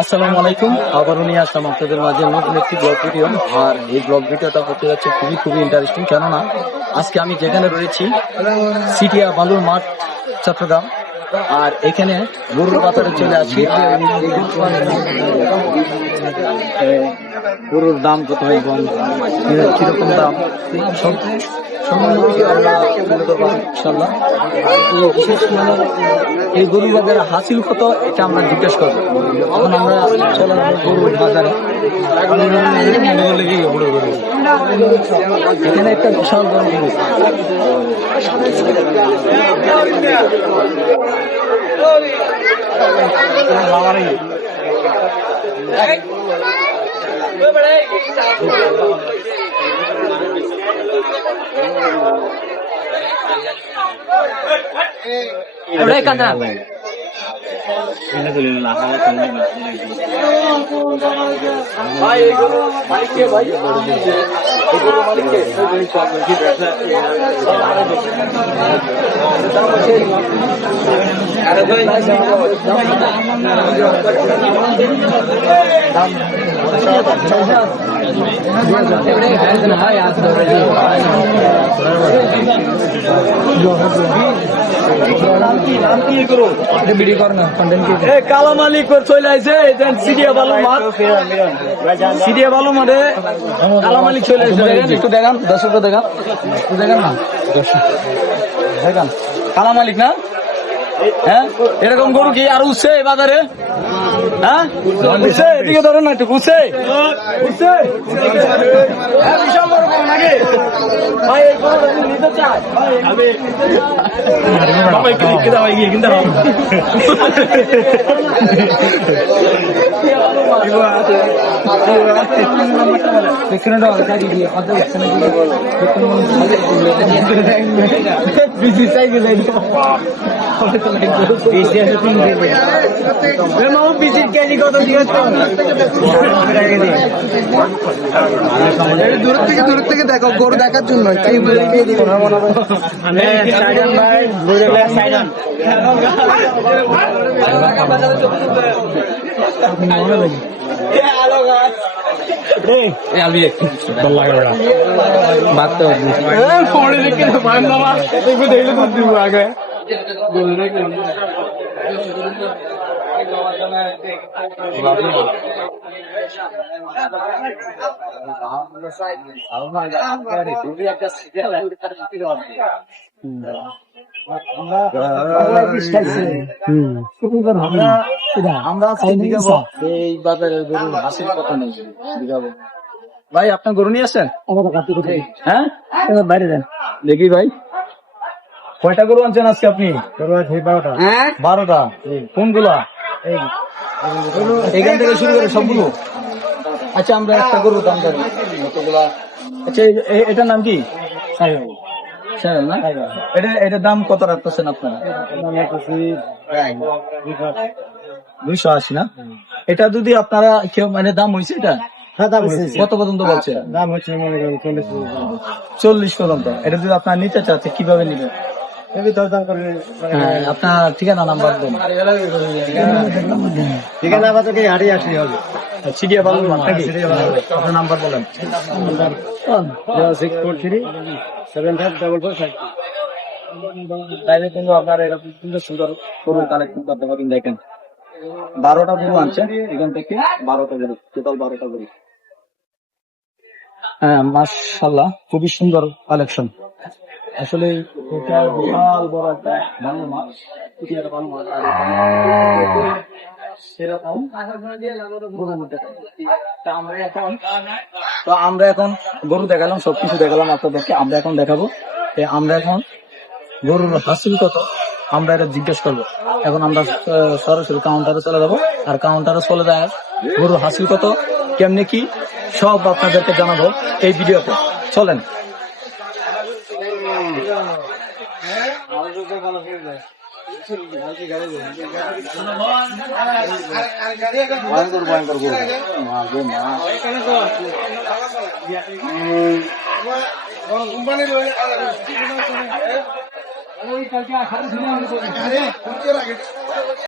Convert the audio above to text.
আসসালামু আলাইকুম। আবারও নিয়ে আসলাম আপনাদের মাঝে নতুন একটি ব্লগ ভিডিও। আর এই ব্লগ ভিডিওটা হতে যাচ্ছে খুবই ইন্টারেস্টিং, কেননা আজকে আমি যেখানে রয়েছি সিটিয়া বালুর মাঠ, চট্টগ্রাম। আর এখানে গরুর বাজারে চলে আসি। আর এই গরুর দাম কত এবং কিরকম দাম সব ইনশাল্লাহ। এই বিশেষ এই গরুর বাজারে হাসিল কত এটা আমরা জিজ্ঞেস করবো। এখন আমরা চলে যাবো গরুর বাজারে। এখানে একটা বিশাল বড় গরু। কালা মালিক চলে আসে সিরিয়া বালু মাঠ, সিরিয়া বালু মাঠে কালা মালিক চলে আসে। একটু দেখান, দর্শকরা দেখান, একটু দেখান না, দেখান কালা মালিক না। হ্যাঁ, এরকম গরু কি আর উঠছে বাজারে? হ্যাঁ, উঠছে, এদিকে ধরুন না, একটু উঠছে, উঠছে, বিশাল বড় গরু নাকি ভাই? এই গরুটা নিতে চাই আমি কিন্তু দূর থেকে দেখো, গরু দেখার জন্য আমরা এই বাজারের গরুর হাসিল কত নেই বুঝাবো। ভাই আপনার গরু নিয়ে আসেন? হ্যাঁ, বাইরে দেন দেখি। ভাই কয়টা গরু আনছেন আজকে আপনি? 12টা। কোনগুলা? এখান থেকে শুরু করে সবগুলো? আচ্ছা, আমরা একটা গরুর দাম জানি কতগুলা। আচ্ছা, এটার নাম কি? না, এটার দাম কত রাখতেছেন আপনারা? 280 না? এটা যদি আপনারা কেউ মানে দাম হয়েছে এটা কত পর্যন্ত বলছে? দাম হচ্ছে 40 পর্যন্ত। এটা যদি আপনারা নিতে চাচ্ছে কিভাবে নিবেন? আপনার ঠিকানা নাম্বার দেন। ঠিকানা হারিয়ে আসলে হবে। সিরিয়া বালু মাঠ নাকি? আপনার নাম্বার বলেন। 0643754455। তাইলে কিন্তু আপনার এরকম সুন্দর গরু কালেকশন করতে পারেন। দেখেন 12টা গরু আনছে এখান থেকে, 12টা গরু, টোটাল 12টা গরু। হ্যাঁ, মাশাআল্লাহ, খুবই সুন্দর কালেকশন। আসলে বিশাল বড় একটা ভালো মাছ, সেরকম। তো আমরা এখন গরু দেখালাম, সবকিছু দেখালাম আপনাদেরকে। আমরা এখন দেখাবো, আমরা এখন গরুর হাসিল কত আমরা এটা জিজ্ঞেস করবো। এখন আমরা সরাসরি কাউন্টারে চলে যাবো। আর কাউন্টারে চলে যায় গরুর হাসিল কত, কেমনে কি, সব আপনাদেরকে জানাবো এই ভিডিওতে। চলেন। কোম্পানি